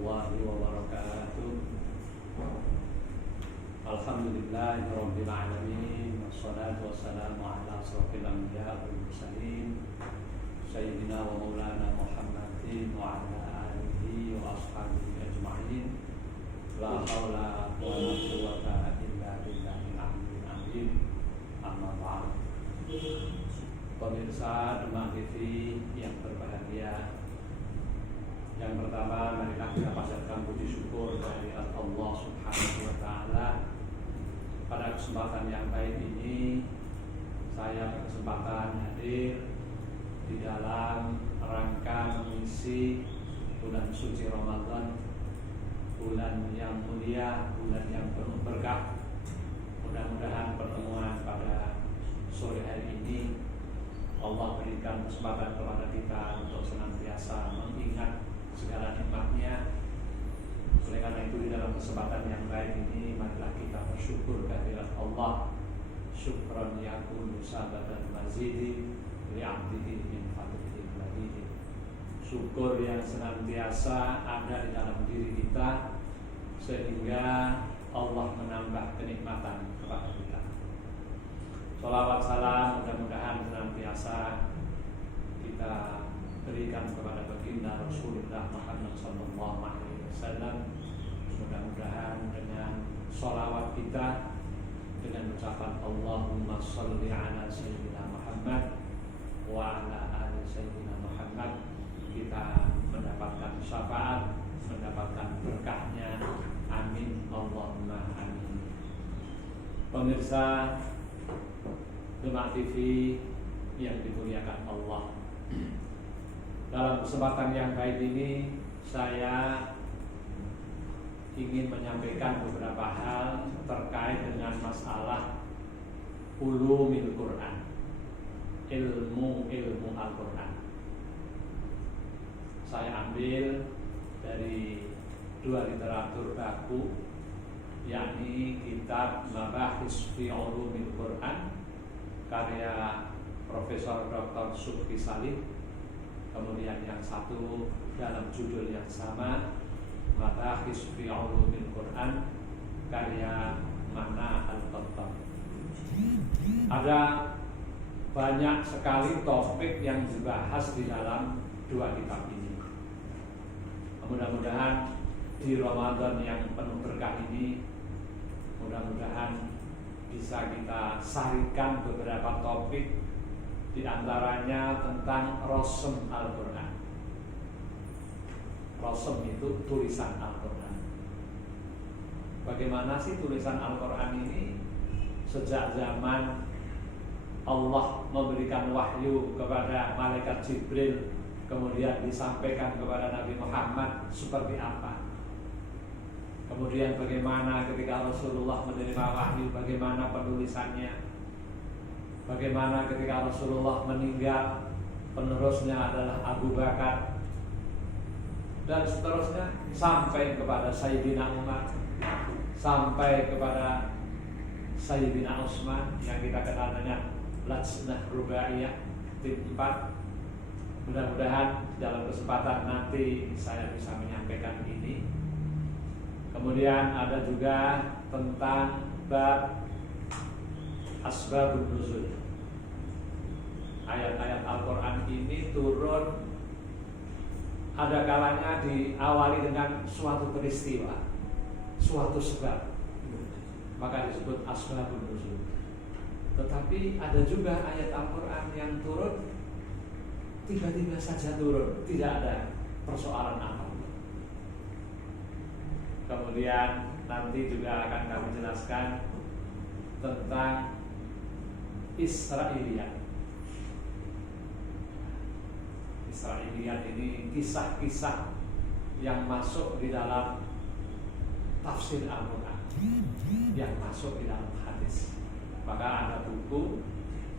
warahmatullahi wabarakatuh. Alhamdulillahirabbil alamin, wassalatu wassalamu ala asrofil anbiya wal mursalin sayyidina wa maulana Muhammadin wa ala alihi wa ashabihi ajma'in. La haula wa la quwwata illa billahil aliyyil azim. Amma ba'd. Pemirsa Demak TV yang berbahagia, yang pertama marilah kita panjatkan puji syukur dari Allah Subhanahu wa taala. Pada kesempatan yang baik ini saya berkesempatan hadir di dalam rangka mengisi bulan suci Ramadan, bulan yang mulia, bulan yang penuh berkah. Mudah-mudahan pertemuan pada sore hari ini Allah berikan kesempatan kepada kita untuk senantiasa mengingat segala nikmatnya. Oleh karena itu di dalam kesempatan yang baik ini marilah kita bersyukur kehadirat Allah. Syukran yakunu sabatan mazidi li 'abdihi min fadlihi al-ladidi. Syukur yang senantiasa ada di dalam diri kita sehingga Allah menambah kenikmatan kepada kita. Sholawat salam mudah-mudahan senantiasa kita berikan kepada baginda Rasulullah Muhammad sallallahu alaihi wasallam. Mudah-mudahan dengan sholawat kita, dengan ucapan Allahumma sholli ala sayyidina Muhammad wa ala ali sayyidina Muhammad, kita mendapatkan syafaat, mendapatkan berkahnya. Amin Allahumma amin. Pemirsa Demak TV yang dimuliakan Allah, dalam kesempatan yang baik ini saya ingin menyampaikan beberapa hal terkait dengan masalah ulumil Quran, ilmu Al-Quran. Saya ambil dari dua literatur baku, yakni kitab Mabahis fi Ulumil Quran karya Profesor Dr. Subki Salim, kemudian yang satu dalam judul yang sama Mabahis fi Ulumil Quran karya Mana Al-Qattan. Ada banyak sekali topik yang dibahas di dalam dua kitab ini. Mudah-mudahan di Ramadan yang penuh berkah ini, mudah-mudahan bisa kita sarikan beberapa topik, di antaranya tentang Rasm Al-Quran. Rasm itu tulisan Al-Quran. Bagaimana sih tulisan Al-Quran ini? Sejak zaman Allah memberikan wahyu kepada malaikat Jibril, kemudian disampaikan kepada Nabi Muhammad seperti apa. Kemudian bagaimana ketika Rasulullah menerima wahyu, bagaimana penulisannya. Bagaimana ketika Rasulullah meninggal, penerusnya adalah Abu Bakar, dan seterusnya sampai kepada Sayyidina Umar, sampai kepada Sayyidina Utsman yang kita kenal dengan Lajnah Rubaiyah tim 4. Mudah-mudahan dalam kesempatan nanti saya bisa menyampaikan ini. Kemudian ada juga tentang bab asbabun nuzul. Ayat-ayat Al-Quran ini turun ada kalanya diawali dengan suatu peristiwa, suatu sebab, maka disebut asbabun nuzul. Tetapi ada juga ayat Al-Quran yang turun tiba-tiba saja turun, tidak ada persoalan apa. Kemudian nanti juga akan kami jelaskan tentang Israiliyat. Israiliyat ini kisah-kisah yang masuk di dalam tafsir Al-Quran, yang masuk di dalam hadis. Maka ada buku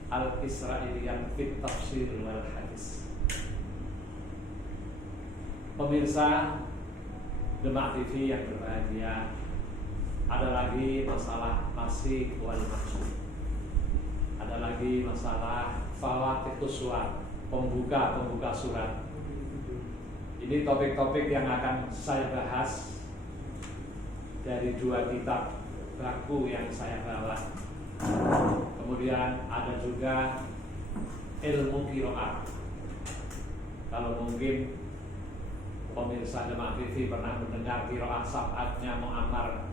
Al-Israiliyat fit Tafsir wal Hadis. Pemirsa Demak TV yang berbahagia, ada lagi masalah Masih wal Maksud, ada lagi masalah Fawatikus Suwar, pembuka surat. Ini Ini topik-topik yang akan saya bahas dari 2 kitab baku yang saya bawa. Kemudian ada juga ilmu qiraat. Kalau mungkin pemirsa Jemaah TV pernah mendengar qiraat sab'atnya Muammar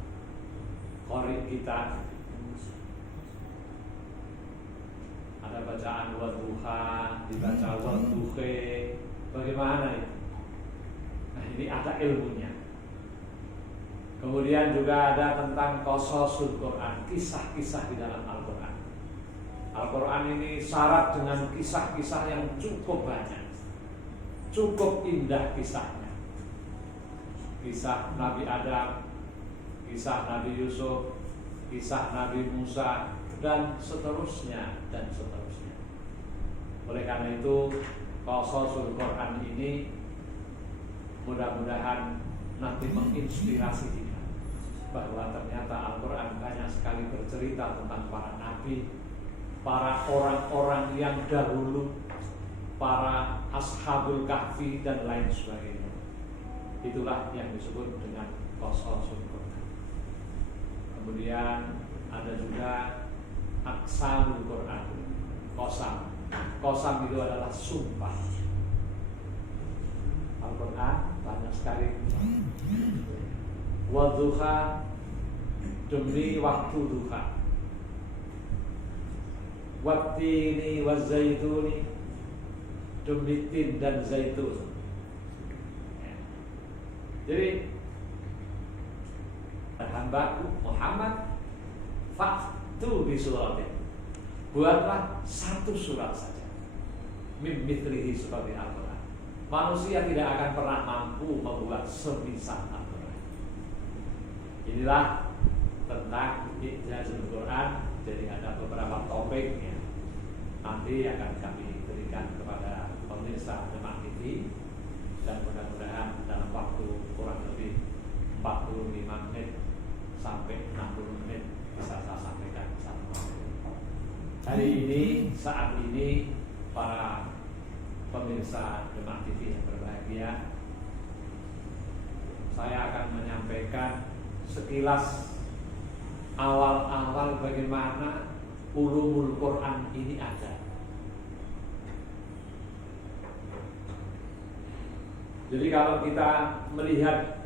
qari kita, ada bacaan wadduha, dibaca wadduhe, bagaimana ini? Nah, ini ada ilmunya. Kemudian juga ada tentang qasasul Quran, kisah-kisah di dalam Al-Quran. Al-Quran ini syarat dengan kisah-kisah yang cukup banyak, cukup indah kisahnya. Kisah Nabi Adam, kisah Nabi Yusuf, kisah Nabi Musa, dan seterusnya dan seterusnya. Oleh karena itu, qasasul Quran ini mudah-mudahan nanti menginspirasi kita bahwa ternyata Al-Quran banyak sekali bercerita tentang para nabi, para orang-orang yang dahulu, para ashabul kahfi dan lain sebagainya. Itulah yang disebut dengan qasasul Quran. Kemudian ada juga aqsamul Quran, qasam. Qasam itu adalah sumpah. Al-Quran banyak sekali. Wadduha, demi waktu duha. Wattini wazzaituni, demi tin dan zaitun. Jadi hambaku Muhammad, fa'tu bi suratin, buatlah 1 surat saja, min mithlihi, seperti Al-Quran. Manusia tidak akan pernah mampu membuat semisal Al-Quran. Inilah tentang Ijazul Quran. Jadi ada beberapa topik ya, nanti akan kami berikan kepada pemirsa Jemaah TV, dan mudah-mudahan dalam waktu kurang lebih 45 menit sampai 60 menit bisa saya sampaikan satu materi. Hari ini, saat ini, para pemirsa Jemaah TV yang berbahagia, saya akan menyampaikan sekilas awal-awal bagaimana ulumul Quran ini ada. Jadi kalau kita melihat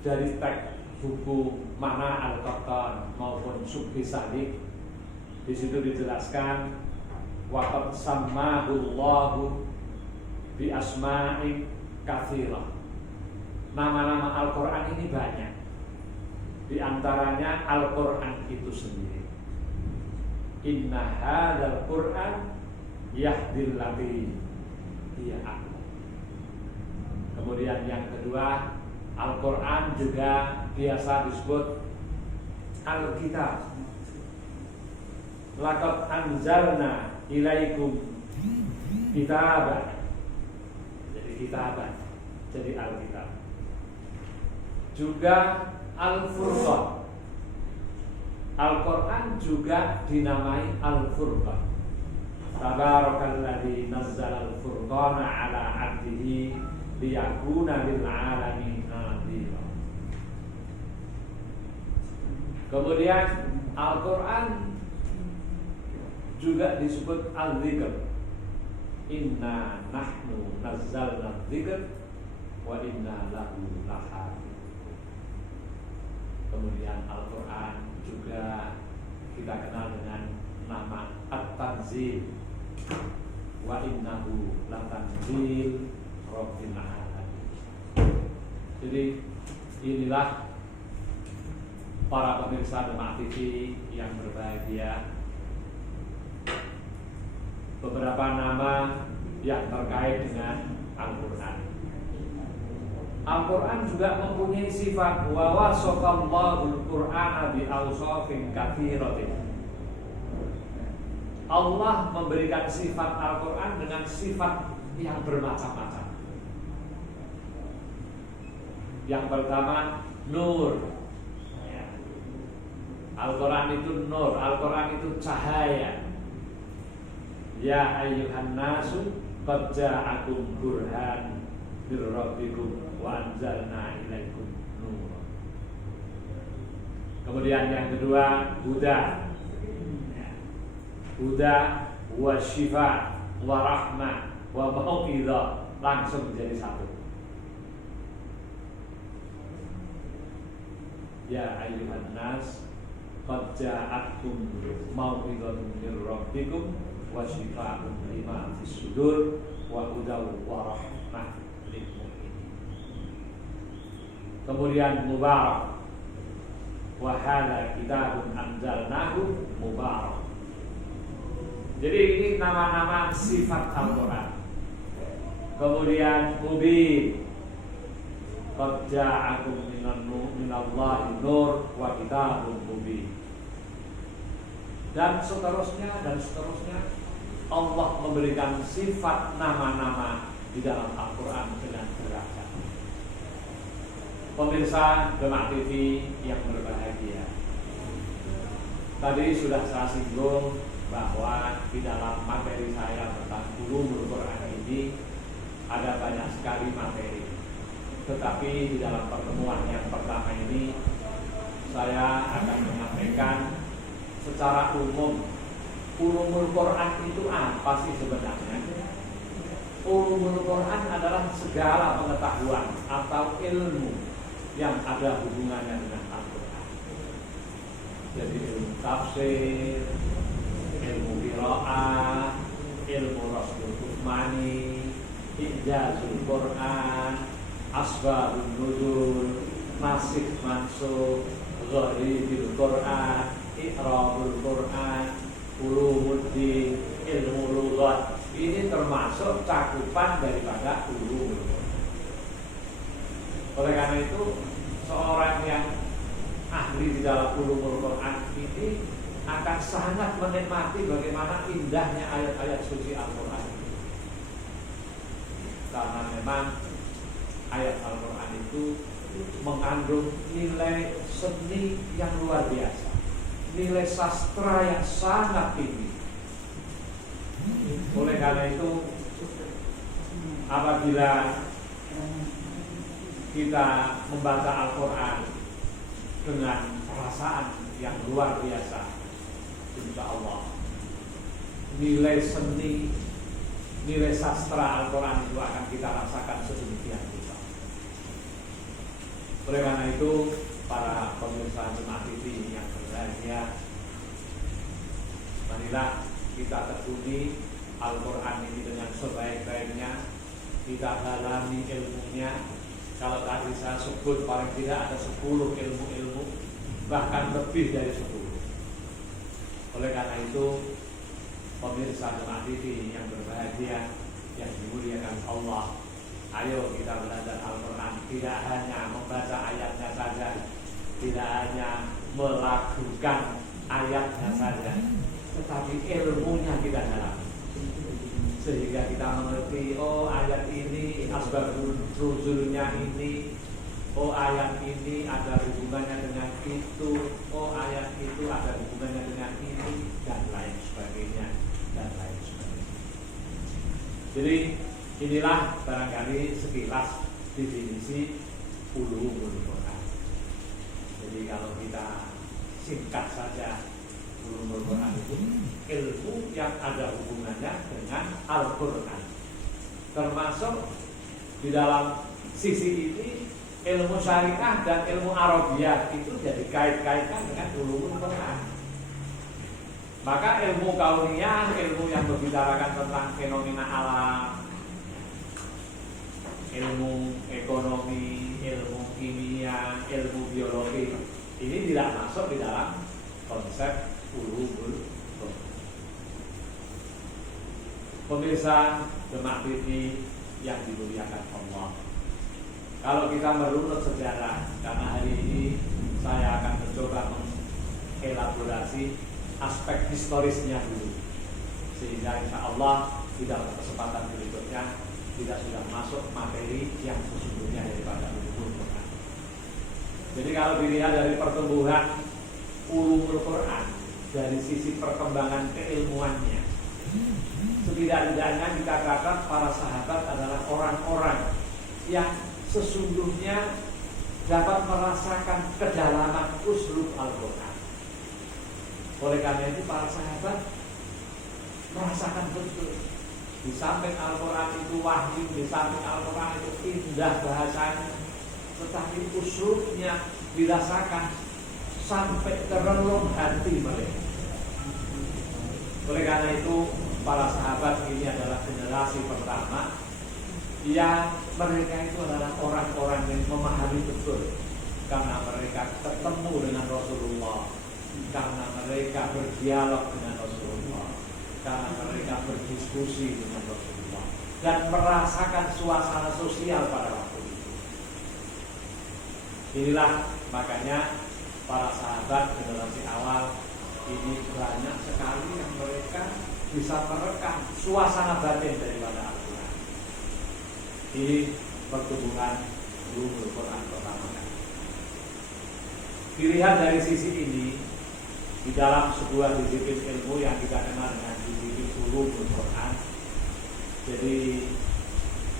dari teks buku Mana Al-Qattan maupun Subhi Sadiq, di situ dijelaskan waqad sammahullahu bi asma'i katsirah. Nama-nama Al-Quran ini banyak. Di antaranya Al-Quran itu sendiri. Inna hadzal Quran yahdil lati hiya aqwam. Kemudian yang kedua, Al-Quran juga biasa disebut Al-Kitab. Laqad anzalna ilaikum kitaban. Jadi kitaban, jadi Al-Kitab. Juga Al-Furqan. Al-Quran juga dinamai Al-Furqan. Tabarakalladzi nazzala al-furqana ala 'abdihi liyakuna lil 'alamin nadhira. Kemudian Al-Quran juga disebut Al-Dzikr. Inna nahnu nazzalna dzikr wa inna lahu lahafidhun. Kemudian Al-Quran juga kita kenal dengan nama At-Tanzil, wa innahu latanzil rabbil alamin. Jadi inilah para pemirsa Jemaah TV yang berbahagia, beberapa nama yang terkait dengan Al-Quran. Al-Quran juga mempunyai sifat wa wasafallahul Qur'ana bi awsafin katsiratin. Allah memberikan sifat Al-Quran dengan sifat yang bermacam-macam. Yang pertama, nur. Al-Quran itu nur, Al-Quran itu cahaya. Ya ayyuhan nasu qad ja'akum burhan bir rabbikum wa anzalna ilaikum nur. Kemudian yang kedua, huda. Huda wa syifa wa rahmah wa mau'izah, langsung menjadi satu. Ya ayyuhan nas qad ja'atkum mau'izatun min rabbikum wa syifaa'un lima fis sudur wa hudaw wa rahmah lil mu'minin. Kemudian mubarak, wa hadza kitabun anzalnahu mubarak. Jadi ini nama-nama sifat Al-Quran. Kemudian mubin, qad ja'akum minallahi nur wa kitabun mubin. Dan seterusnya Allah memberikan sifat nama-nama di dalam Al-Quran dengan beragam. Pemirsa Demak TV yang berbahagia, tadi sudah saya singgung bahwa di dalam materi saya tentang ulumul Quran ini ada banyak sekali materi. Tetapi di dalam pertemuan yang pertama ini saya akan menyampaikan secara umum ulumul Quran itu apa sih sebenarnya? Ulumul Quran adalah segala pengetahuan atau ilmu yang ada hubungannya dengan Al-Quran. Jadi ilmu tafsir, ilmu qiraah, ilmu Rasul Utsmani, Ijazul Quran, Asbabun Nuzul, Nasikh Mansukh, Gharibul Quran, I'rabul Quran, Ulumuddin, ilmu lughat. Ini termasuk cakupan daripada ulumul Quran. Oleh karena itu, seorang yang ahli di dalam ulumul Quran ini akan sangat menikmati bagaimana indahnya ayat-ayat suci Al-Quran. Karena memang ayat Al-Quran itu mengandung nilai seni yang luar biasa, nilai sastra yang sangat tinggi. Oleh karena itu, apabila kita membaca Al-Quran dengan perasaan yang luar biasa, insya Allah nilai seni, nilai sastra Al-Quran itu akan kita rasakan sedemikian rupa. Oleh karena itu, para pemirsa Demak TV yang berbahagia, marilah kita tekuni Al-Quran ini dengan sebaik-baiknya, kita dalami ilmunya. Kalau tadi saya sebut paling tidak ada 10 ilmu-ilmu, bahkan lebih dari 10. Oleh karena itu, pemirsa Demak TV yang berbahagia, yang dimuliakan Allah, ayo kita belajar Al-Quran. Tidak hanya membaca ayatnya saja, tidak hanya melakukan ayatnya saja, tetapi ilmunya kita dalami, sehingga kita mengerti, oh ayat ini asbabun nuzulnya ini, oh ayat ini ada hubungannya dengan itu, oh ayat itu ada hubungannya dengan ini, dan lain sebagainya, dan lain sebagainya. Jadi inilah barangkali sekilas definisi ulumul Quran. Jadi kalau kita singkat saja, ulumul Quran itu ilmu yang ada hubungannya dengan Al-Quran. Termasuk di dalam sisi ini ilmu syariah dan ilmu Arabiyah itu jadi kait-kaitan dengan ulumul Quran. Maka ilmu kauniyah, ilmu yang membicarakan tentang fenomena alam, ilmu ekonomi, ilmu kimia, ilmu biologi, ini tidak masuk di dalam konsep ulumul Quran. Pemirsa Demak TV yang dimuliakan Allah, kalau kita merunut sejarah, karena hari ini saya akan mencoba mengelaborasi aspek historisnya dulu, sehingga insya Allah di dalam kesempatan berikutnya kita sudah masuk materi yang sesungguhnya daripada ulumul Quran. Jadi kalau dilihat dari pertumbuhan ulumul Quran dari sisi perkembangan keilmuannya, setidak-tidaknya dikatakan para sahabat adalah orang-orang yang sesungguhnya dapat merasakan kedalaman uslub Al-Quran. Oleh karena itu para sahabat merasakan betul, di samping Al-Quran itu wahyu, di samping Al-Quran itu indah bahasanya, tetapi uslubnya dirasakan sampai ke relung hati mereka. Oleh karena itu para sahabat ini adalah generasi pertama yang mereka itu adalah orang-orang yang memahami betul, karena mereka ketemu dengan Rasulullah, karena mereka berdialog dengan Rasulullah, karena mereka berdiskusi dengan Rasulullah dan merasakan suasana sosial pada waktu itu. Inilah makanya para sahabat generasi awal ini banyak sekali yang mereka bisa merekam suasana batin daripada Al-Quran. Ini pertumbuhan ulumul Quran pertama kali. Dilihat dari sisi ini, di dalam sebuah disiplin ilmu yang kita kenal dengan disiplin ulumul Quran. Jadi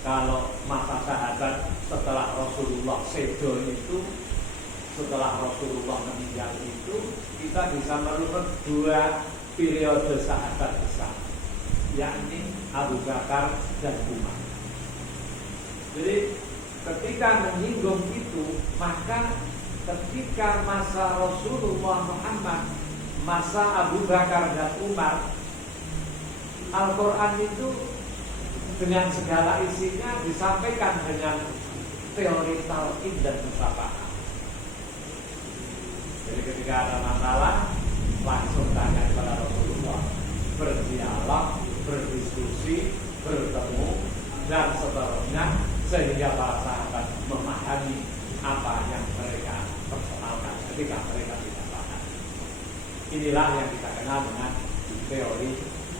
kalau masa sahabat setelah Rasulullah sedo itu, setelah Rasulullah meninggal itu, kita bisa merunut dua periode sahabat besar, yakni Abu Bakar dan Umar. Jadi ketika menyinggung itu, maka ketika masa Rasulullah Muhammad, masa Abu Bakar dan Umar, Al-Quran itu dengan segala isinya disampaikan dengan teori talqin dan musyafaah. Jadi ketika ada masalah, langsung tanya kepada Rasulullah, berdialog, berdiskusi, bertemu, dan seterusnya, sehingga para sahabat memahami apa yang mereka persoalkan ketika mereka tidak paham. Inilah yang kita kenal dengan teori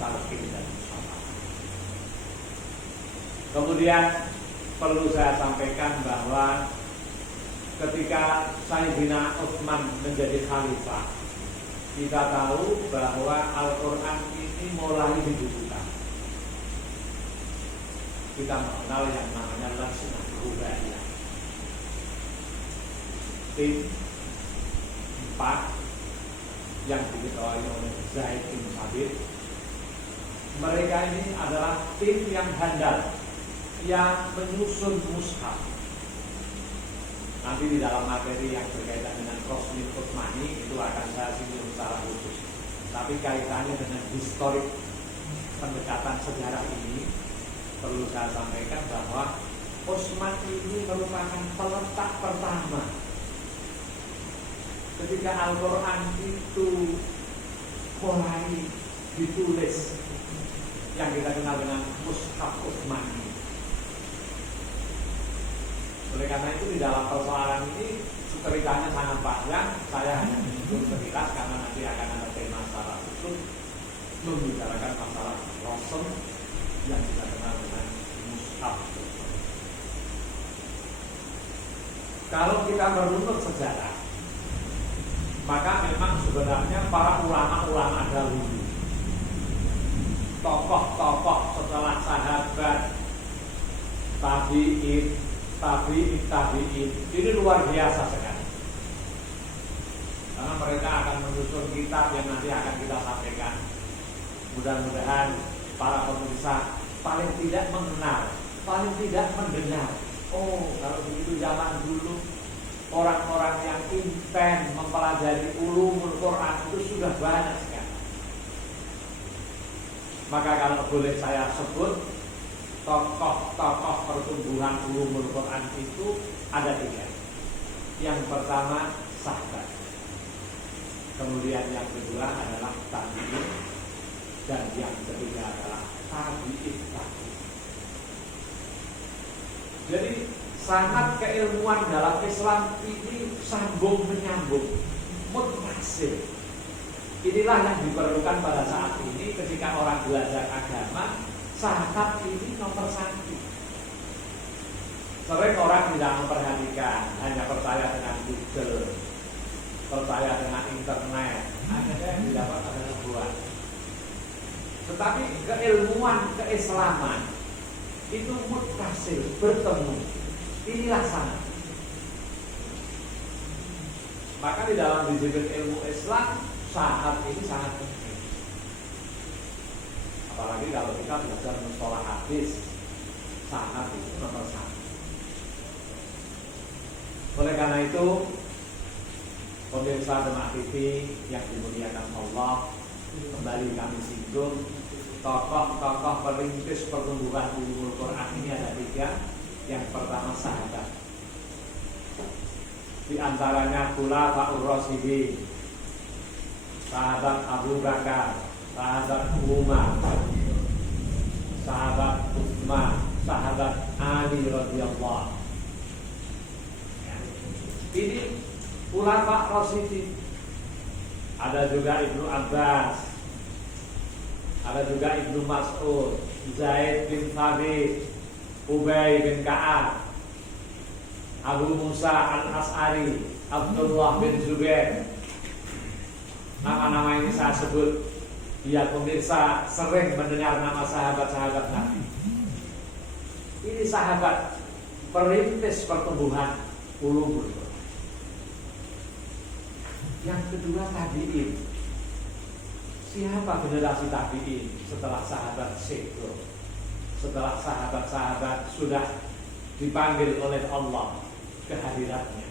talqin dan musyafaah. Kemudian perlu saya sampaikan bahwa ketika Sayyidina Utsman menjadi khalifah, kita tahu bahwa Al-Quran ini mulai dibukukan. Kita mengenal yang namanya Lajnah Rubaiyah. Tim 4 yang diketuai oleh Zaid bin Sabit. Mereka ini adalah tim yang handal, yang menyusun mushaf. Nanti di dalam materi yang berkaitan dengan Rosmin Utsmani itu akan saya singgung secara khusus. Tapi kaitannya dengan historik pendekatan sejarah ini, perlu saya sampaikan bahwa Utsman ini merupakan peletak pertama ketika Al-Quran itu mulai ditulis, yang kita kenal dengan Mushaf Utsmani. Oleh karena itu di dalam persoalan ini ceritanya sangat panjang. Saya hanya menyinggung sekilas karena nanti akan ada tema secara khusus membicarakan masalah Rasul yang kita kenal dengan Mushaf. Kalau kita merunut sejarah, maka memang sebenarnya para ulama-ulama dahulu, tokoh-tokoh setelah sahabat, tabi'in, ini luar biasa sekali. Karena mereka akan menyusun kitab yang nanti akan kita sampaikan. Mudah-mudahan para pemirsa paling tidak mengenal, paling tidak mendengar. Oh, kalau begitu zaman dulu orang-orang yang intent mempelajari ulumul Quran itu sudah banyak sekali. Maka kalau boleh saya sebut, tokoh-tokoh pertumbuhan ulumul Quran itu ada 3. Yang pertama sahabat, kemudian yang kedua adalah tabi'in, dan yang ketiga adalah tabi'in. Jadi sangat keilmuan dalam Islam ini sambung menyambung, muttasil. Inilah yang diperlukan pada saat ini ketika orang belajar agama. Sahabat ini nomor 1. Sering orang tidak memperhatikan, hanya percaya dengan Google, percaya dengan internet, akhirnya yang didapat adalah buah. Tetapi keilmuan keislaman itu muttasil, bertemu Inilah sanad. Maka di dalam disiplin ilmu Islam, sanad ini sangat penting. Apalagi kalau kita belajar mustalah hadis, sanad itu nomor satu. Oleh karena itu, pemirsa Demak TV yang dimuliakan Allah, kembali kami singgung tokoh-tokoh perintis pertumbuhan ulumul Quran ini ada 3. Yang pertama sahabat. Di antaranya Khulafaur Rasyidin, sahabat Abu Bakar, sahabat Umar, sahabat Utsman, sahabat Ali radhiyallahu. Ini Khulafaur Rasyidin. Ada juga Ibnu Abbas, ada juga Ibnu Mas'ud, Zaid bin Thabit, Ubay bin Ka'ab, Abu Musa al-As'ari, Abdullah bin Zubair. Nama-nama ini saya sebut biar pemirsa sering mendengar nama sahabat-sahabat Nabi. Ini sahabat perintis pertumbuhan ulumul. Yang kedua tabi'in. Siapa generasi tabi'in setelah sahabat Syekh? Setelah sahabat-sahabat sudah dipanggil oleh Allah kehadirannya.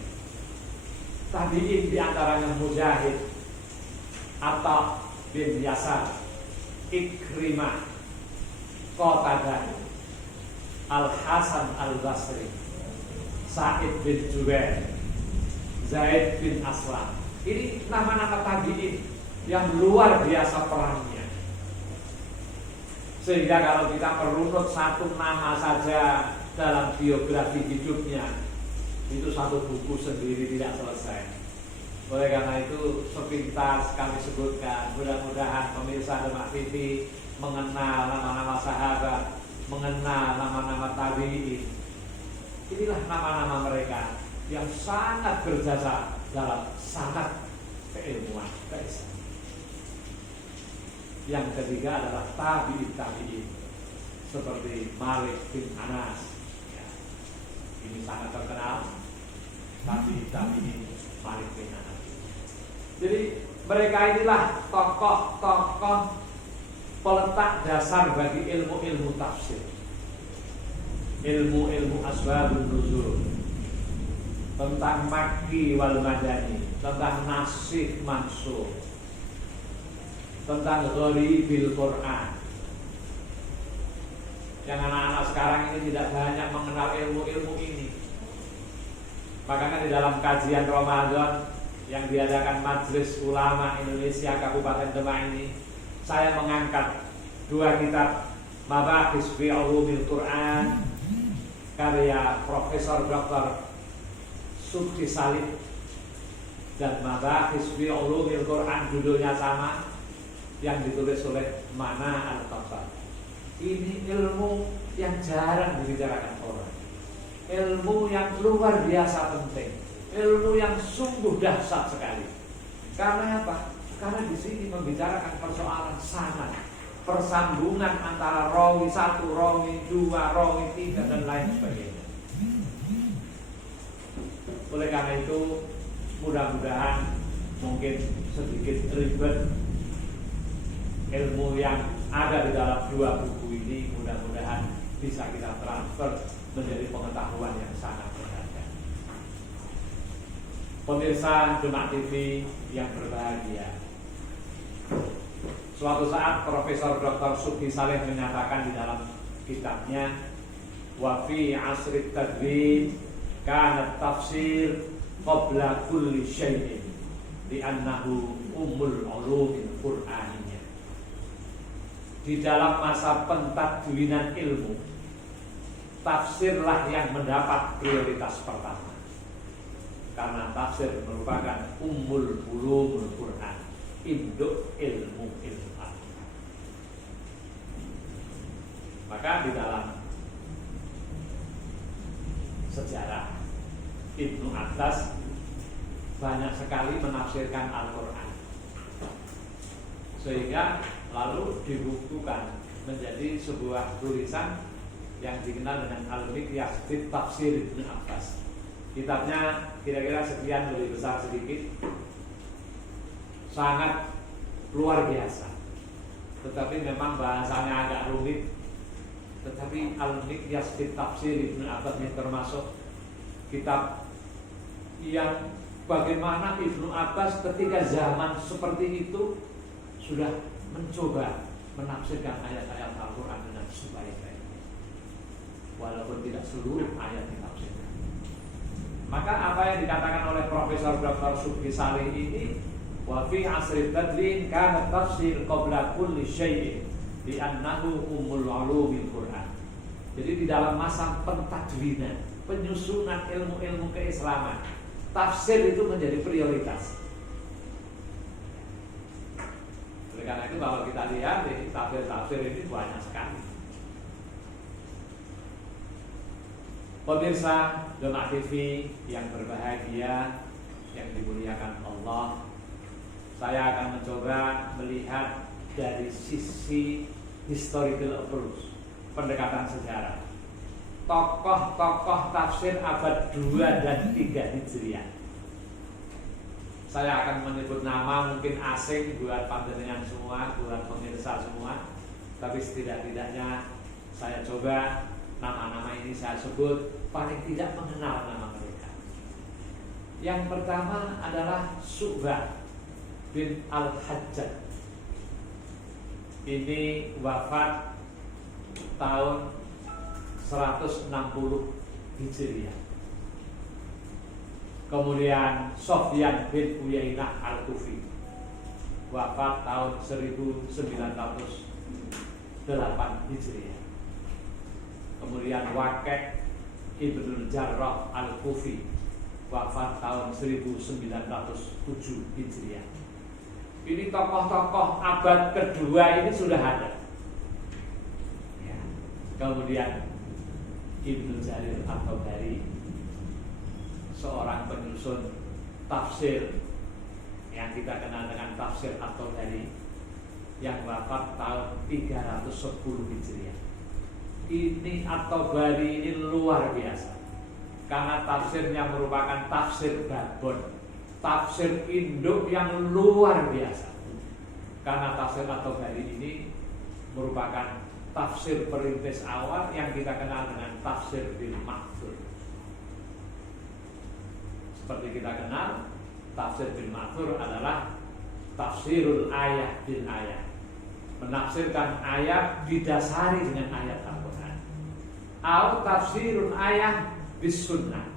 Tabi'in diantaranya Mujahid, Atta bin Yasar, Ikrimah, Qatadah, Al-Hasan Al-Basri, Sa'id bin Jubair, Zaid bin Aslam. Ini nama-nama tabi'in yang luar biasa perannya. Sehingga kalau kita merunut satu nama saja dalam biografi hidupnya, itu satu buku sendiri tidak selesai. Oleh karena itu sepintas kami sebutkan, mudah-mudahan pemirsa Demak TV mengenal nama-nama sahabat, mengenal nama-nama tabi'in. Inilah nama-nama mereka yang sangat berjasa dalam sanad keilmuan Islam. Yang ketiga adalah tabi'in seperti Malik bin Anas. Ya. Ini sangat terkenal. Tabi'in Malik bin Anas. Jadi mereka inilah tokoh-tokoh peletak dasar bagi ilmu-ilmu tafsir, ilmu-ilmu asbabun nuzul, tentang Makki wal Madani, tentang nasikh mansukh, tentang gharibil Quran. Yang anak-anak sekarang ini tidak banyak mengenal ilmu-ilmu ini. Makanya di dalam kajian Ramadan yang diadakan Majelis Ulama Indonesia Kabupaten Demak ini, saya mengangkat 2 kitab, Mabahis fi Ulumil Quran karya Profesor Dr. Subki Salim, dan Mabahis fi Ulumil Quran judulnya sama, yang ditulis oleh Mana Al-Qasar. Ini ilmu yang jarang dibicarakan orang, ilmu yang luar biasa penting, ilmu yang sungguh dahsyat sekali. Karena apa? Karena di sini membicarakan persoalan sanad, persambungan antara rawi 1, rawi 2, rawi 3 dan lain sebagainya. Oleh karena itu mudah-mudahan mungkin sedikit ribet ilmu yang ada di dalam 2 buku ini, mudah-mudahan bisa kita transfer menjadi pengetahuan yang sangat berharga. Pemirsa Demak TV yang berbahagia, suatu saat Profesor Dr. Subki Salim menyatakan di dalam kitabnya, wa fi asri tadwin kana tafsir qabla kulli syai'in li'annahu ummul ulumil Qur'aniyah. Di dalam masa pentadwinan ilmu, tafsirlah yang mendapat prioritas pertama, karena tafsir merupakan ummul ulumul Quran, induk ilmu. Maka di dalam sejarah Ibnu Attas banyak sekali menafsirkan Al-Quran, sehingga lalu dibukukan menjadi sebuah tulisan yang dikenal dengan Al-Miqyas fi Tafsir Ibnu Abbas. Kitabnya kira-kira sekian, lebih besar sedikit, sangat luar biasa. Tetapi memang bahasanya agak rumit. Tetapi Al-Miqyas fi Tafsir Ibnu Abbas ini termasuk kitab yang bagaimana Ibnu Abbas ketika zaman seperti itu sudah mencoba menafsirkan ayat-ayat Al-Quran dengan sebaik-baiknya, walaupun tidak seluruh ayat ditafsirkan. Maka apa yang dikatakan oleh Profesor Dr. Subki Salih ini, wa fi asri tadlin kana tafsir qabla kulli syai'in li annahu ummul ulumil Quran. Jadi di dalam masa pentadwinan, penyusunan ilmu-ilmu keislaman, tafsir itu menjadi prioritas. Oleh karena itu kalau kita lihat tafsir ini banyak sekali. Pemirsa Doma TV yang berbahagia, yang dimuliakan Allah, saya akan mencoba melihat dari sisi historical approach, pendekatan sejarah, tokoh-tokoh tafsir abad 2 dan 3 Hijriah. Saya akan menyebut nama mungkin asing buat panjenengan semua, buat pemirsa semua, tapi setidak-tidaknya saya coba nama-nama ini saya sebut paling tidak mengenal nama mereka. Yang pertama adalah Syu'bah bin Al-Hajjaj. Ini wafat tahun 160 Hijriah. Kemudian Sofyan bin Uyainah Al-Kufi, wafat tahun 1908 Hijriah. Kemudian Waqi' Ibnul Jarrah Al-Kufi, wafat tahun 1907 Hijriah. Ini tokoh-tokoh abad kedua ini sudah ada. Ya. Kemudian Ibnu Jarir At-Tabari, seorang penyusun tafsir yang kita kenal dengan tafsir At-Tabari, yang wafat tahun 310 Hijriah. Ini At-Tabari ini luar biasa, karena tafsirnya merupakan tafsir babon, tafsir induk yang luar biasa. Karena tafsir At-Tabari ini merupakan tafsir perintis awal yang kita kenal dengan tafsir bil ma'thur. Seperti kita kenal, tafsir bil ma'thur adalah tafsirul ayah bil ayah, menafsirkan ayat didasari dengan ayat Al-Quran. Atau tafsirul ayah bis sunnah,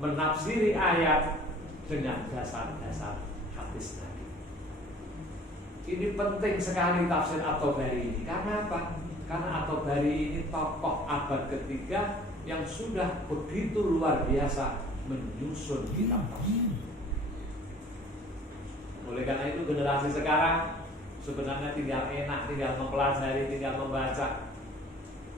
menafsiri ayat dengan dasar-dasar hadis Nabi. Ini penting sekali tafsir At-Tabari ini. Karena apa? Karena At-Tabari ini tokoh abad ketiga yang sudah begitu luar biasa menyusun kitab tafsir. Oleh karena itu generasi sekarang sebenarnya tinggal enak, tinggal mempelajari, tinggal membaca,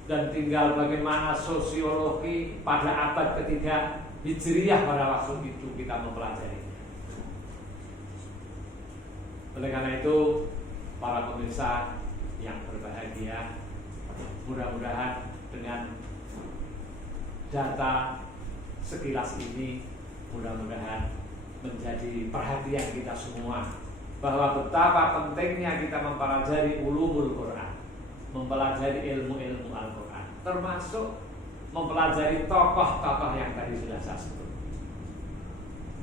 dan tinggal bagaimana sosiologi pada abad ketiga Hijriah pada waktu itu kita mempelajari. Oleh karena itu para pemirsa yang berbahagia, mudah-mudahan dengan data sekilas ini mudah-mudahan menjadi perhatian kita semua, bahwa betapa pentingnya kita mempelajari ulumul Quran, mempelajari ilmu-ilmu Al-Quran, termasuk mempelajari tokoh-tokoh yang tadi sudah saya sebut.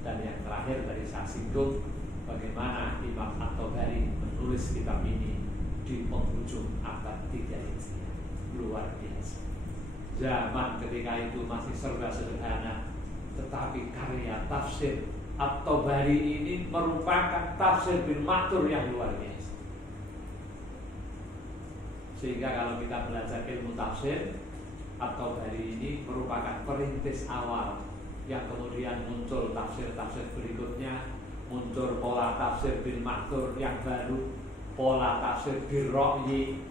Dan yang terakhir tadi saya singgung bagaimana Imam At-Tabari menulis kitab ini di penghujung abad 3 Hijriah. Luar biasa. Zaman ketika itu masih serba sederhana, tetapi karya tafsir At-Tabari ini merupakan tafsir bil ma'thur yang luar biasa. Sehingga kalau kita belajar ilmu tafsir, At-Tabari ini merupakan perintis awal yang kemudian muncul tafsir-tafsir berikutnya, muncul pola tafsir bil ma'thur yang baru, pola tafsir bil ra'yi,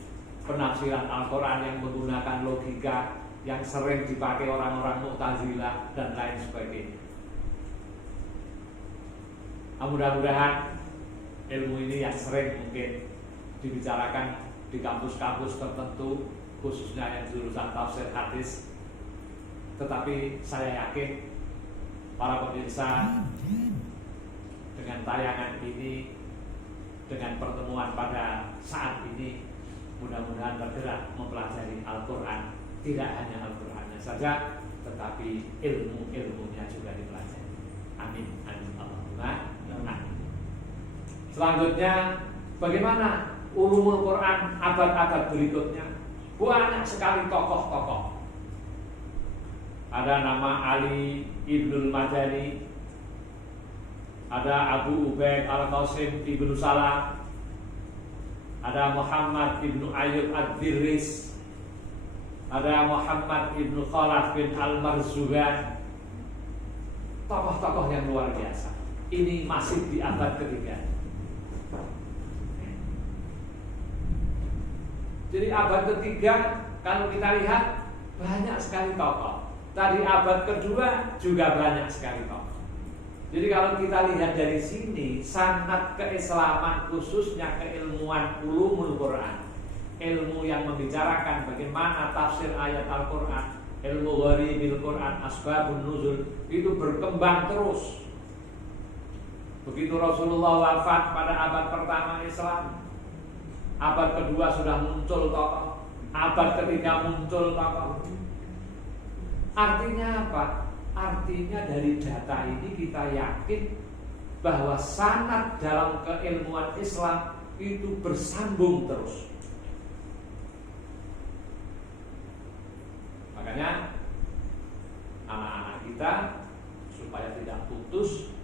penafsiran Al-Quran yang menggunakan logika yang sering dipakai orang-orang Mu'tazilah dan lain sebagainya. Mudah-mudahan ilmu ini yang sering mungkin dibicarakan di kampus-kampus tertentu, khususnya yang jurusan tafsir hadis. Tetapi saya yakin para pemirsa dengan tayangan ini, dengan pertemuan pada saat ini, mudah-mudahan bergerak mempelajari Al-Quran. Tidak hanya Al-Qurannya saja, tetapi ilmu-ilmunya juga dipelajari. Amin. Amin. Allahumma amin. Selanjutnya, bagaimana ulumul Quran abad-abad berikutnya? Banyak sekali tokoh-tokoh. Ada nama Ali Ibnul Madani, ada Abu Ubaid Al-Qasim Ibnu Salam, ada Muhammad Ibnu Ayyub Ad-Dirris, ada Muhammad Ibnu Khalaf bin Al-Marzuban. Tokoh-tokoh yang luar biasa. Ini masih di abad ketiga. Jadi abad ketiga kalau kita lihat banyak sekali tokoh. Tadi abad kedua juga banyak sekali tokoh. Jadi kalau kita lihat dari sini, sanad keislaman khususnya keilmuan ulumul Quran, ilmu yang membicarakan bagaimana tafsir ayat Al-Quran, ilmu gharibil Quran, asbabun nuzul, itu berkembang terus. Begitu Rasulullah wafat pada abad pertama Islam, abad kedua sudah muncul tokoh, abad ketiga muncul tokoh. Artinya apa? Artinya dari data ini kita yakin bahwa sanad dalam keilmuan Islam itu bersambung terus. Makanya anak-anak kita supaya tidak putus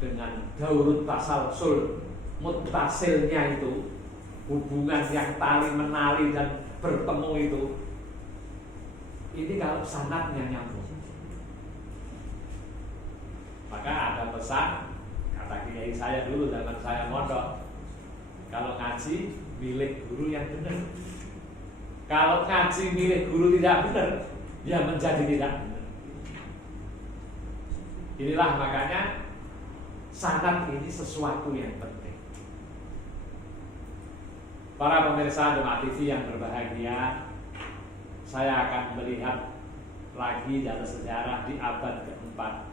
dengan daurut tasalsul muttasilnya itu, hubungan yang tali menali dan bertemu itu, ini kalau sanadnya nyambung. Maka ada pesan, kata kiai saya dulu zaman saya mondok, kalau ngaji milih guru yang benar. Kalau ngaji milih guru tidak benar, ya menjadi tidak benar. Inilah makanya sanad ini sesuatu yang penting. Para pemirsa Jemaah TV yang berbahagia, saya akan melihat lagi dalam sejarah di abad keempat.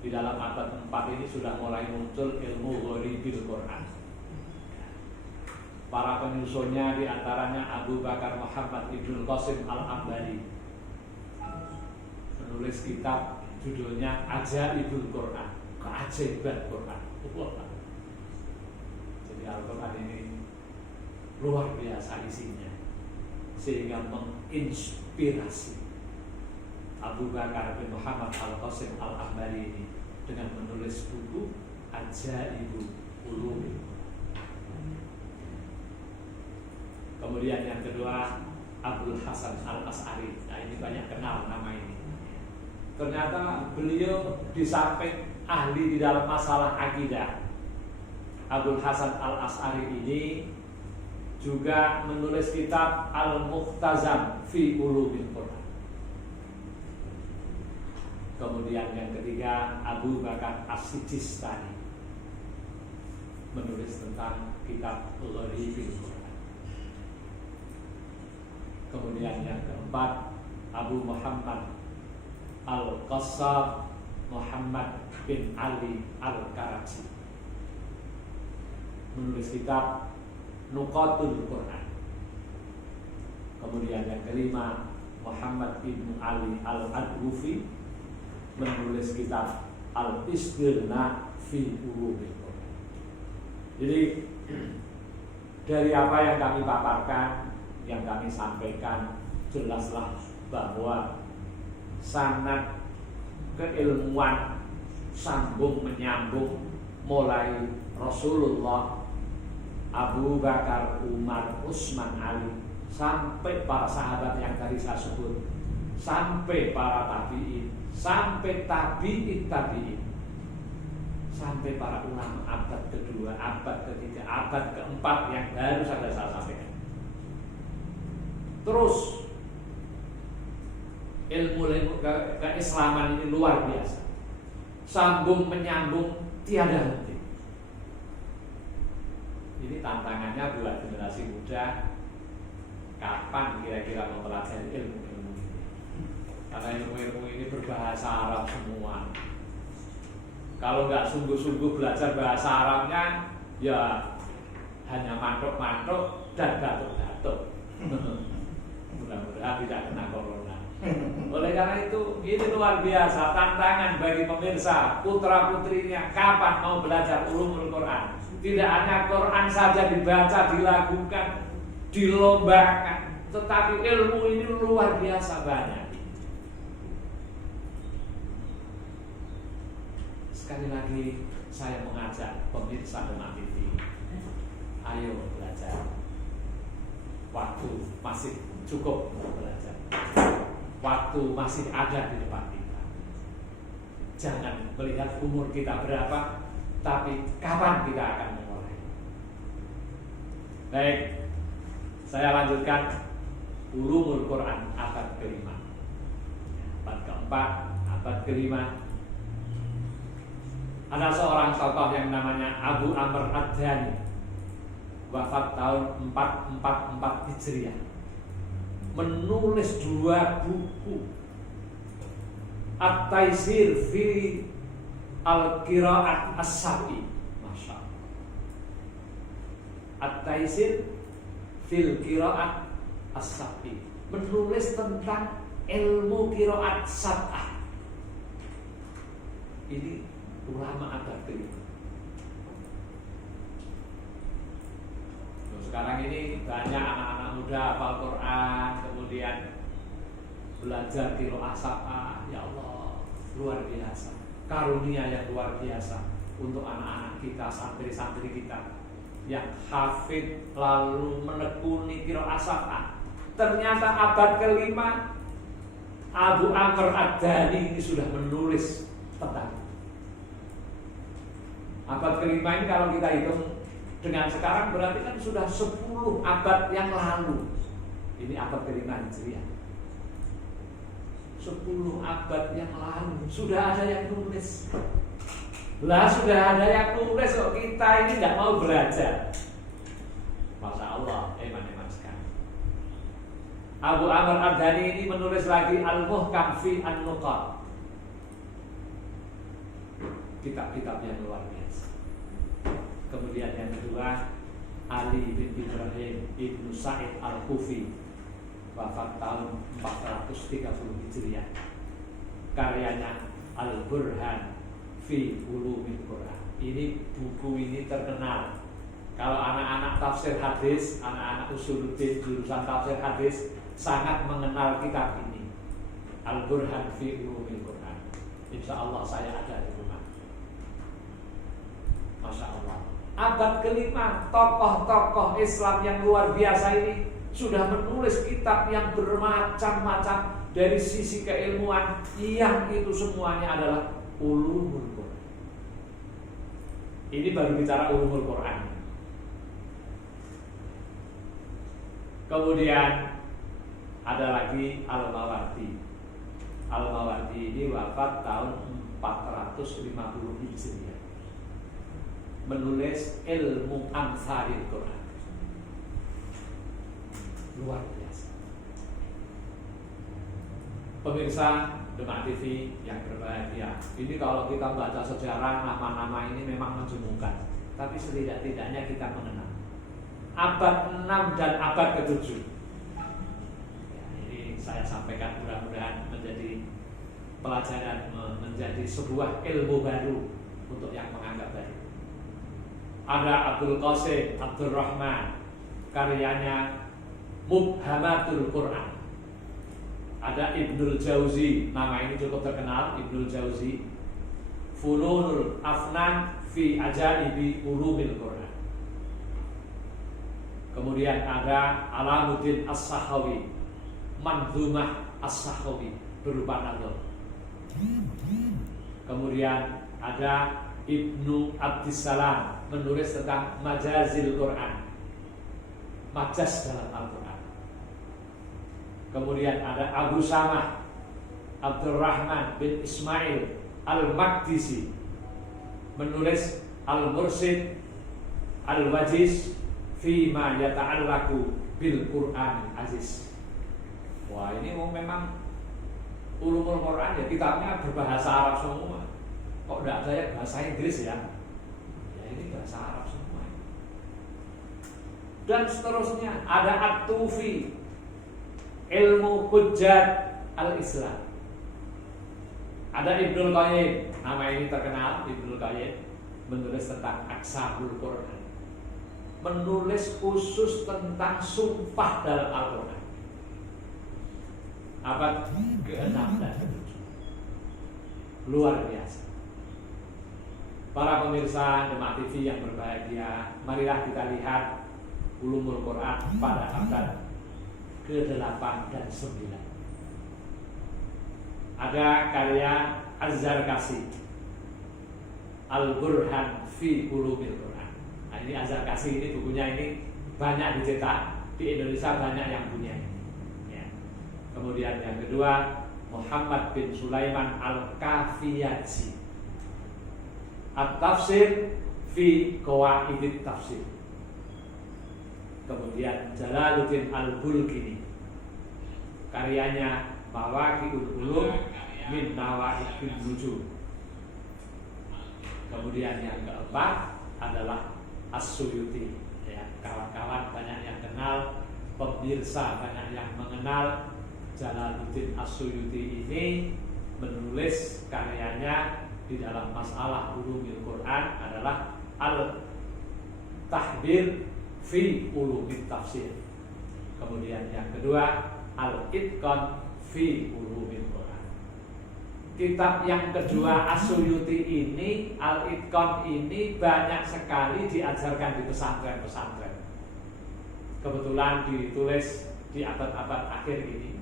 Di dalam abad keempat ini sudah mulai muncul ilmu gharibil Quran. Para penyusunnya diantaranya Abu Bakar Muhammad Ibnul Qasim Al-Ambari, menulis kitab judulnya Ajaibul Quran, keajaiban Quran. Jadi Al-Quran ini luar biasa isinya, sehingga menginspirasi Abu Bakar bin Muhammad Al-Qasim Al-Ambari ini dengan menulis buku Ajaibul Ulum. Kemudian yang kedua Abdul Hasan Al-As'ari. Nah, ini banyak kenal nama ini. Ternyata beliau di samping ahli di dalam masalah akidah, Abdul Hasan Al-As'ari ini juga menulis kitab Al-Muhtazam fi Ulumil Quran. Kemudian yang ketiga Abu Bakar As-Sijistani, menulis tentang kitab Gharibil Quran. Kemudian yang keempat Abu Muhammad Al-Qassam Muhammad bin Ali Al-Karachi, menulis kitab Nuqatul Quran. Kemudian yang kelima Muhammad bin Ali Al-Adrufi, menulis kitab Al-Istirna fi Ulumil Quran. Jadi dari apa yang kami paparkan, yang kami sampaikan, jelaslah bahwa sanad keilmuan sambung menyambung mulai Rasulullah, Abu Bakar, Umar, Utsman, Ali, sampai para sahabat yang tadi saya sebut, sampai para tabi'in, sampai tabi'in, sampai para ulama abad kedua, abad ketiga, abad keempat yang baru saja saya sampaikan. Terus ilmu keislaman ini luar biasa, sambung menyambung tiada henti. Ini tantangannya buat generasi muda Kapan kira-kira mempelajari ilmu-ilmu ini? Karena ilmu-ilmu ini berbahasa Arab semua. Kalau nggak sungguh-sungguh belajar bahasa Arabnya, ya hanya mantuk-mantuk dan batuk-batuk. Mudah-mudahan tidak kena corona. Oleh karena itu, ini luar biasa tantangan bagi pemirsa, putra-putrinya kapan mau belajar ulumul Quran. Tidak hanya Quran saja dibaca, dilakukan, dilombakan, tetapi ilmu ini luar biasa banyak. Sekali lagi saya mengajak pemirsa Demak TV, ayo belajar. Waktu masih cukup untuk belajar. Waktu masih ada di depan kita. Jangan melihat umur kita berapa, tapi kapan kita akan memulai. Baik, saya lanjutkan ulumul Quran abad kelima. Abad keempat, abad kelima. Ada seorang tokoh yang namanya Abu Amr Ad-Dani, wafat tahun 444 Hijriah, menulis 2 buku, At-Taisir fi Al-Qira'at As-Sab'i. Masya Allah. At-Taisir fil Qira'at As-Sab'i, menulis tentang ilmu qira'at sab'ah. Ini ulama abad kelima. Sekarang ini banyak anak-anak muda hafal Quran, kemudian belajar qira'ah sab'ah. Ya Allah, luar biasa. Karunia yang luar biasa untuk anak-anak kita, santri-santri kita yang hafid lalu menekuni qira'ah sab'ah. Ternyata abad kelima Abu Amr Ad-Dani ini sudah menulis tentang abad kelima ini. Kalau kita hitung dengan sekarang berarti kan sudah 10 abad yang lalu. Ini abad kelima Hijriah. 10 abad yang lalu sudah ada yang nulis. Lah sudah ada yang nulis kok kita ini nggak mau belajar. Masya Allah, eman-eman sekali. Abu Amr Ad-Dani ini menulis lagi Al-Muhkam fi An-Nuqat. Kitab-kitab yang luar biasa. Kemudian yang kedua, Ali bin Ibrahim Ibnu Sa'id Al-Kufi, wafat tahun 430 Hijriah. Karyanya Al-Burhan fi Ulumil Quran. Ini buku ini terkenal. Kalau anak-anak tafsir hadis, anak-anak usuluddin jurusan tafsir hadis sangat mengenal kitab ini. Al-Burhan fi Ulumil Quran. Insya Allah saya ada di rumah. Masya Allah. Abad kelima, tokoh-tokoh Islam yang luar biasa ini sudah menulis kitab yang bermacam-macam dari sisi keilmuan, yang itu semuanya adalah ulumul Quran. Ini baru bicara ulumul Quran. Kemudian ada lagi Al-Mawardi. Al-Mawardi ini wafat tahun 450 Hijriah, menulis ilmu Amsalil Quran. Luar biasa. Pemirsa Demak TV yang berbahagia, ini kalau kita baca sejarah, nama-nama ini memang menjemukan, tapi setidak-tidaknya kita mengenal abad 6 dan abad ke-7. Ya, ini saya sampaikan, mudah-mudahan menjadi pelajaran, menjadi sebuah ilmu baru untuk yang menganggap baru. Ada Abdul Qasim Abdul Rahman, karyanya Mubhamatul Quran. Ada Ibnul Jauzi, nama ini cukup terkenal, Ibnul Jauzi, Fununul Afnan fi Ajaibi Ulumil Quran. Kemudian ada Alamuddin As-Sakhawi, Manzumah As-Sakhawi berupa nazm. Kemudian ada Ibnu Abdissalam menulis tentang Majazil Quran, majaz dalam Al-Quran. Kemudian ada Abu Samah Abdurrahman bin Ismail Al-Maqdisi menulis Al-Mursid Al-Wajiz Fima yata'allaku bil Qur'anil Aziz. Wah, ini memang ulumul Quran ya, kitabnya berbahasa Arab semua. Kok tidak ada yang bahasa Inggris ya? Ya ini bahasa Arab semua. Dan seterusnya ada At-Tufi, ilmu hujjat al-Islam. Ada Ibnul Qayyim, nama ini terkenal. Ibnul Qayyim menulis tentang Aqsamul Quran, menulis khusus tentang sumpah dalam Al-Quran, abad ke-6 dan ke-7. Luar biasa. Para pemirsa Demak TV yang berbahagia, marilah kita lihat ulumul Quran pada abad ke-8 dan 9. Ada karya Az-Zarkashi, Al-Burhan fi Ulumil Quran. Nah, ini Az-Zarkashi, ini bukunya ini banyak dicetak di Indonesia, banyak yang punya ini. Ya. Kemudian yang kedua, Muhammad bin Sulaiman Al-Kafiyaji, At-Tafsir fi Qawaidit Tafsir. Kemudian Jalaluddin Al-Bulkini, karyanya Mawaqi'ul Ulum min Nawa'iqin Nujum. Kemudian yang keempat adalah As-Suyuti. Ya, kawan-kawan banyak yang kenal, pemirsa banyak yang mengenal Jalaluddin As-Suyuti. Ini menulis karyanya di dalam masalah ulumul Quran adalah Al-Tahbir fi Ulumit Tafsir. Kemudian yang kedua Al-Itqan fi Ulumil Quran. Kitab yang kedua As-Suyuti ini, Al-Itqan ini banyak sekali diajarkan di pesantren-pesantren. Kebetulan ditulis di abad-abad akhir ini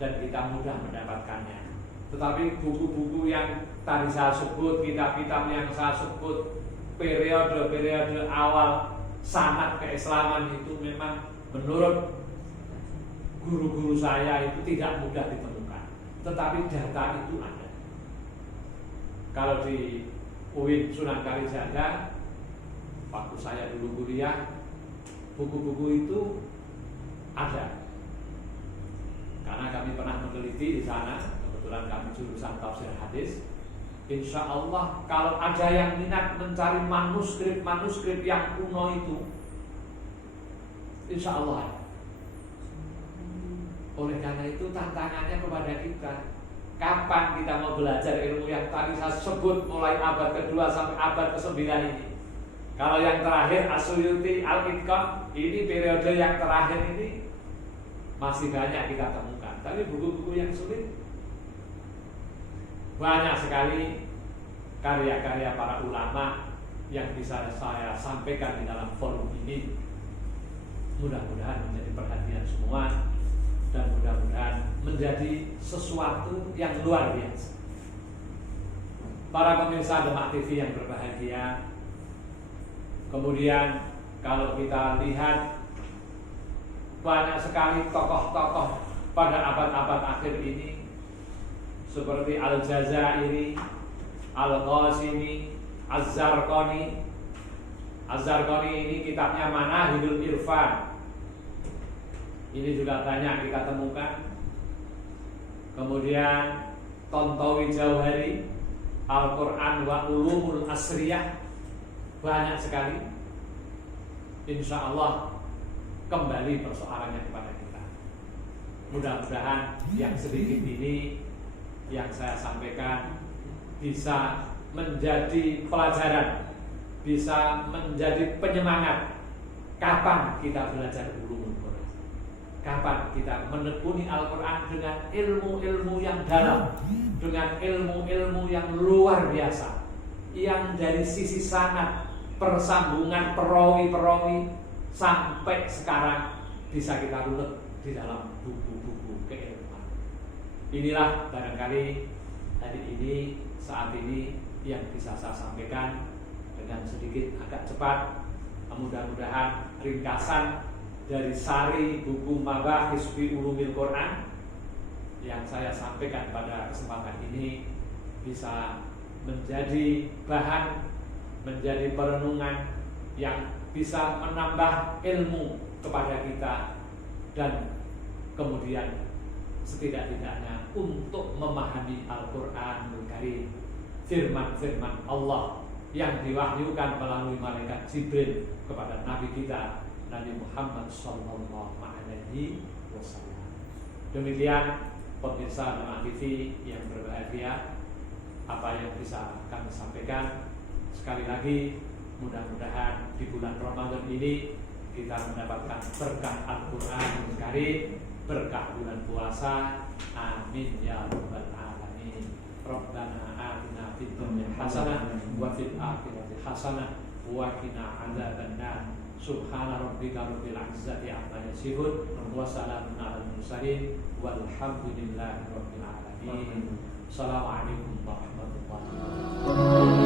dan kita mudah mendapatkannya. Tetapi buku-buku yang tadi saya sebut, kitab-kitab yang saya sebut, periode-periode awal sanad keislaman itu memang menurut guru-guru saya itu tidak mudah ditemukan, tetapi data itu ada. Kalau di UIN Sunan Kalijaga, waktu saya dulu kuliah, buku-buku itu ada. Karena kami pernah meneliti di sana, kebetulan kami jurusan tafsir hadis. Insya Allah kalau ada yang minat mencari manuskrip yang kuno itu, insya Allah ada. Oleh karena itu tantangannya kepada kita, kapan kita mau belajar ilmu yang tadi saya sebut mulai abad kedua sampai abad ke-9 ini. Kalau yang terakhir As-Suyuti, Al-Itqan, ini periode yang terakhir ini masih banyak kita temukan. Tapi buku-buku yang sulit, banyak sekali karya-karya para ulama yang bisa saya sampaikan di dalam forum ini. Mudah-mudahan menjadi perhatian semua dan mudah-mudahan menjadi sesuatu yang luar biasa. Para pemirsa Demak TV yang berbahagia, kemudian kalau kita lihat banyak sekali tokoh-tokoh pada abad-abad akhir ini seperti Al-Jazairi, Al-Qasimi, Az-Zarqani. Az-Zarqani ini kitabnya Manahilul Irfan. Ini juga banyak kita temukan. Kemudian Tontowi Jauhari, Al-Quran wa Ulumul Asriyah, banyak sekali. Insya Allah kembali persoalannya kepada kita. Mudah-mudahan yang sedikit ini yang saya sampaikan bisa menjadi pelajaran, bisa menjadi penyemangat. Kapan kita belajar ulumul Quran? Kapan kita menekuni Al-Quran dengan ilmu-ilmu yang dalam, dengan ilmu-ilmu yang luar biasa, yang dari sisi sanad, persambungan perawi-perawi sampai sekarang bisa kita unek di dalam buku-buku keilmuan. Inilah barangkali hari ini, saat ini yang bisa saya sampaikan dengan sedikit agak cepat. Mudah-mudahan ringkasan dari sari buku Mabahis fi Ulumil Quran yang saya sampaikan pada kesempatan ini bisa menjadi bahan, menjadi perenungan yang bisa menambah ilmu kepada kita, dan kemudian setidak-tidaknya untuk memahami Al-Quranul Karim, firman-firman Allah yang diwahyukan melalui malaikat Jibril kepada Nabi kita Nabi Muhammad Sallallahu Alaihi Wasallam. Demikian pemirsa Jemaah TV yang berbahagia, apa yang bisa kami sampaikan. Sekali lagi, mudah-mudahan di bulan Ramadan ini kita mendapatkan berkah Al-Quranul Karim, berkah bulan puasa. Amin ya rabbal alamin. Rabbana atina fid dunya hasanah wa fil akhirati hasanah wa qina adzabannar. Subhana rabbika rabbil izzati amma yasifun wa salamun alal mursalin walhamdulillahi rabbil alamin. Assalamualaikum warahmatullahi wabarakatuh.